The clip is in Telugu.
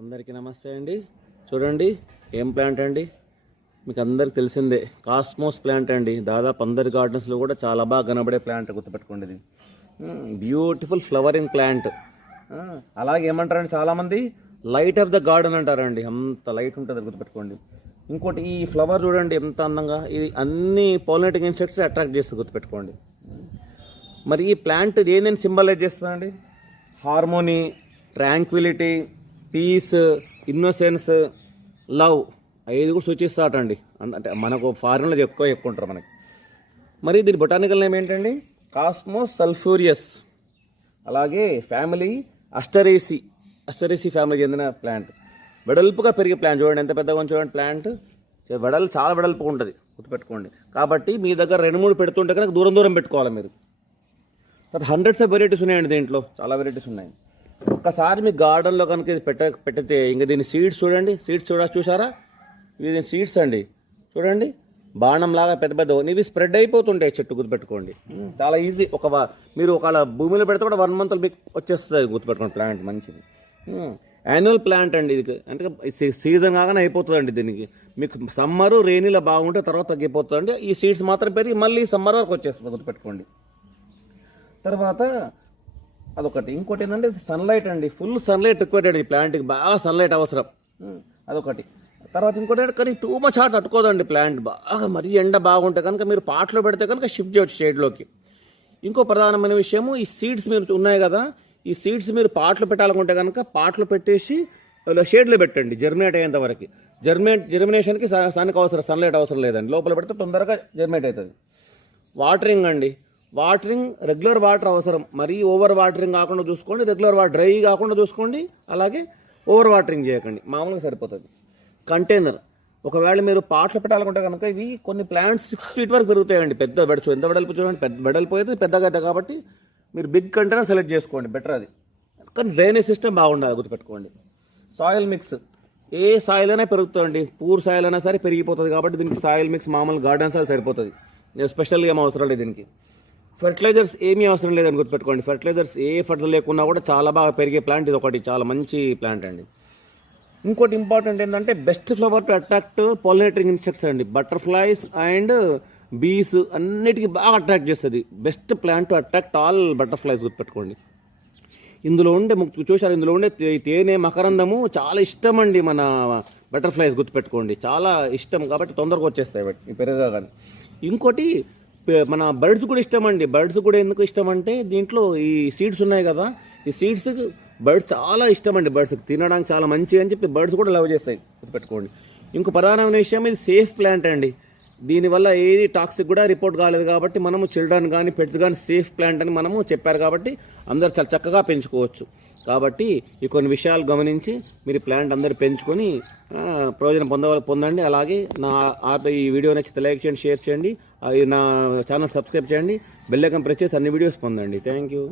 అందరికీ నమస్తే అండి. చూడండి ఏం ప్లాంట్ అండి, మీకు అందరికి తెలిసిందే కాస్మోస్ ప్లాంట్ అండి. దాదాపు అందరి గార్డెన్స్లో కూడా చాలా బాగా కనబడే ప్లాంట్, గుర్తుపెట్టుకోండి. ఇది బ్యూటిఫుల్ ఫ్లవరింగ్ ప్లాంట్. అలాగే ఏమంటారండి చాలామంది, లైట్ ఆఫ్ ద గార్డెన్ అంటారండి. అంత లైట్ ఉంటుంది, గుర్తుపెట్టుకోండి. ఇంకోటి ఈ ఫ్లవర్ చూడండి ఎంత అందంగా, ఇది అన్ని పాలినేటింగ్ ఇన్సెక్ట్స్ అట్రాక్ట్ చేస్తుంది, గుర్తుపెట్టుకోండి. మరి ఈ ప్లాంట్ ఏందని సింబలైజ్ చేస్తుందండి? Harmony, tranquillity, peace, innocence, love, ఐదు కూడా సూచిస్తాటండి. అంటే మనకు ఫారిన్లో చెప్పుకుంటారు మనకి. మరి దీని బొటానికల్ నేమ్ ఏంటండి? కాస్మోస్ సల్ఫూరియస్. అలాగే ఫ్యామిలీ అస్టరేసి ఫ్యామిలీకి చెందిన ప్లాంట్. వెడల్పుగా పెరిగే ప్లాంట్. చూడండి ఎంత పెద్దగా చూడండి ప్లాంట్. చాలా వెడల్పుగా ఉంటుంది, గుర్తుపెట్టుకోండి. కాబట్టి మీ దగ్గర 2-3 పెడుతుంటే కనుక దూరం దూరం పెట్టుకోవాలి మీరు. తర్వాత హండ్రెడ్స్ ఆఫ్ వెరైటీస్ ఉన్నాయండి, దీంట్లో చాలా వెరైటీస్ ఉన్నాయి. ఒక్కసారి మీ గార్డెన్లో కనుక ఇది పెట్టితే ఇంకా దీని సీడ్స్ చూడండి. సీడ్స్ చూసారా? ఇవి దీని సీడ్స్ అండి. చూడండి బాణంలాగా పెద్ద పెద్ద ఇవి స్ప్రెడ్ అయిపోతుంటాయి చెట్టు, గుర్తుపెట్టుకోండి. చాలా ఈజీ. మీరు ఒకవేళ భూమిలో పెడితే కూడా 1 month మీకు వచ్చేస్తుంది, గుర్తుపెట్టుకోండి. ప్లాంట్ మంచిది. యాన్యువల్ ప్లాంట్ అండి ఇది. అంటే సీజన్ కాగానే అయిపోతుందండి. దీనికి మీకు సమ్మరు రెయినీలో బాగుంటే తర్వాత తగ్గిపోతుందండి. ఈ సీడ్స్ మాత్రం పెరిగి మళ్ళీ సమ్మర్ వరకు వచ్చేస్తుంది, గుర్తుపెట్టుకోండి. తర్వాత అదొకటి. ఇంకోటి ఏంటంటే సన్లైట్ అండి. ఫుల్ సన్లైట్ రిక్వైర్డ్ ఈ ప్లాంట్కి. బాగా సన్లైట్ అవసరం, అదొకటి. తర్వాత ఇంకోటి ఏంటంటే కానీ టూ మచ్ హాట్ తట్టుకోదండి ప్లాంట్. బాగా మరీ ఎండ బాగుంటే కనుక మీరు పాట్లో పెడితే కనుక షిఫ్ట్ చేయవచ్చు షేడ్లోకి. ఇంకో ప్రధానమైన విషయము, ఈ సీడ్స్ మీరు ఉన్నాయి కదా, ఈ సీడ్స్ మీరు పాట్లో పెట్టాలనుకుంటే కనుక పాట్లో పెట్టేసి షేడ్లో పెట్టండి జర్మినేట్ అయ్యేంత వరకు. జర్మినేషన్కి సన్లైట్ అవసరం లేదండి. లోపల పెడితే తొందరగా జర్మినేట్ అవుతుంది. వాటరింగ్ అండి. వాటరింగ్ రెగ్యులర్ వాటర్ అవసరం. మరీ ఓవర్ వాటరింగ్ కాకుండా చూసుకోండి. రెగ్యులర్ వాటర్ డ్రై కాకుండా చూసుకోండి. అలాగే ఓవర్ వాటరింగ్ చేయకండి, మామూలుగా సరిపోతుంది. కంటైనర్, ఒకవేళ మీరు పాటలు పెట్టాలనుకుంటే కనుక ఇవి కొన్ని ప్లాంట్స్ 6 feet వరకు పెరుగుతాయండి. పెద్ద వెడల్పు, ఎంత వెడల్పు చూడండి, వెడల్పు అయితే పెద్దగా అయితే కాబట్టి మీరు బిగ్ కంటైనర్ సెలెక్ట్ చేసుకోండి, బెటర్ అది. కానీ డ్రైనేజ్ సిస్టమ్ బాగుండాలి, గుర్తుపెట్టుకోండి. సాయిల్ మిక్స్, ఏ సాయిల్ అయినా పెరుగుతుందండి. పూర్ సాయిల్ అయినా సరే పెరిగిపోతుంది కాబట్టి దీనికి సాయిల్ మిక్స్ మామూలు గార్డెన్ సాయిల్ సరిపోతుంది. స్పెషల్గా ఏం అవసరం లేదు దీనికి. ఫర్టిలైజర్స్ ఏమీ అవసరం లేదని గుర్తుపెట్టుకోండి. ఫర్టిలైజర్స్ ఏ ఫర్టిలైజర్ లేకున్నా కూడా చాలా బాగా పెరిగే ప్లాంట్ ఇది. ఒకటి చాలా మంచి ప్లాంట్ అండి. ఇంకోటి ఇంపార్టెంట్ ఏంటంటే best flower to attract pollinating insects అండి. బటర్ఫ్లైస్ అండ్ బీస్ అన్నిటికీ బాగా అట్రాక్ట్ చేస్తుంది. Best plant to attract all butterflies, గుర్తుపెట్టుకోండి. ఇందులో ఉండే చూసారు, ఇందులో ఉండే తేనె, మకరందము చాలా ఇష్టం అండి మన బటర్ఫ్లైస్, గుర్తుపెట్టుకోండి. చాలా ఇష్టం కాబట్టి తొందరగా వచ్చేస్తాయి ఈ పెరగగానే. ఇంకోటి మన బర్డ్స్ కూడా ఇష్టం అండి. బర్డ్స్ కూడా ఎందుకు ఇష్టం అంటే దీంట్లో ఈ సీడ్స్ ఉన్నాయి కదా, ఈ సీడ్స్ బర్డ్స్ చాలా ఇష్టం అండి. బర్డ్స్ తినడానికి చాలా మంచి అని చెప్పి బర్డ్స్ కూడా లవ్ చేస్తాయి, గుర్తుపెట్టుకోండి. ఇంకో ప్రధానమైన విషయం, ఇది సేఫ్ ప్లాంట్ అండి. దీనివల్ల ఏది టాక్సిక్ కూడా రిపోర్ట్ కాలేదు కాబట్టి మనము చిల్డ్రన్ కానీ పెట్స్ కానీ సేఫ్ ప్లాంట్ అని మనము చెప్పారు కాబట్టి అందరు చాలా చక్కగా పెంచుకోవచ్చు. కాబట్టి ఈ కొన్ని విషయాలు గమనించి మీరు ప్లాంట్ అందరు పెంచుకొని ప్రయోజనం పొందండి. అలాగే ఈ వీడియో నచ్చితే లైక్ చేయండి, షేర్ చేయండి, నా ఛానల్ సబ్స్క్రైబ్ చేయండి, బెల్ ఐకాన్ ప్రెస్ చేసి అన్ని వీడియోస్ పొందండి. Thank you.